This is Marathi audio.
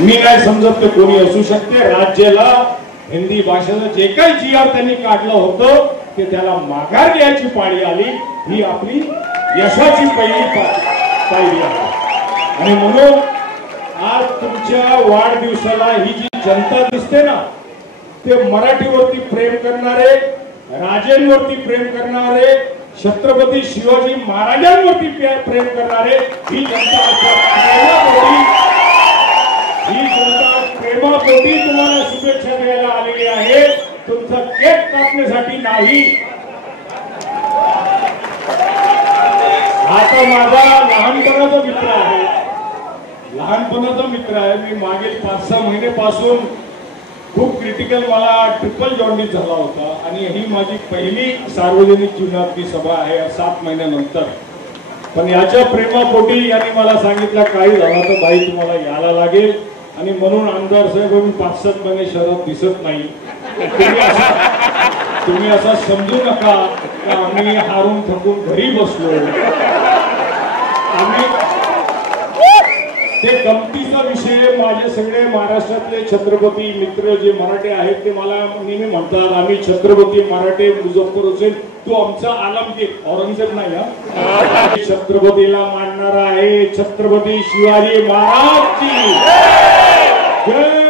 मी काय समजत ते कोणी असू शकते. राज्याला हिंदी भाषेचं जे काही जी.आर. त्यांनी काढलं होतं ते त्याला माघार घ्यायची पाळी आली. ही आपली यशाची पहिली पायरी आहे. आणि म्हणून आज तुमच्या वाढदिवसाला ही जी जनता दिसते ना, ते मराठीवरती प्रेम करणारे, राजेंवरती प्रेम करणारे, छत्रपती शिवाजी महाराजांवरती प्रेम करणारे, ही जनता प्रेमापोटी तुम्हाला शुभेच्छा द्यायला आलेली आहे. तुमचा केक कापण्यासाठी नाही. आता माझा लहानपणाचा मित्र आहे, मी मागील 5-6 महिन्यापासून खूप क्रिटिकल मला ट्रिपल जॉन्डिस झाला होता आणि ही माझी पहिली सार्वजनिक जीवनातली सभा आहे 7 महिन्यानंतर. पण याच्या प्रेमापोटी यांनी मला सांगितलं काही झालं तर भाई तुम्हाला यायला लागेल. आणि म्हणून आमदार साहेब मी 5-7 महिने शहरात दिसत नाही. तुम्ही असं समजू नका की आम्ही हारून थकून घरी बसलो. आम्ही ते गमतीचा विषय. माझे सगळे महाराष्ट्रातले छत्रपती मित्र जे मराठे आहेत ते मला नेहमी म्हणतात आम्ही छत्रपती मराठे मुझफ्फर हुसेन तू आमचा आलमगीर, औरंगजेब नाही. हा छत्रपतीला मानणारा आहे. छत्रपती शिवाजी महाराजची जय.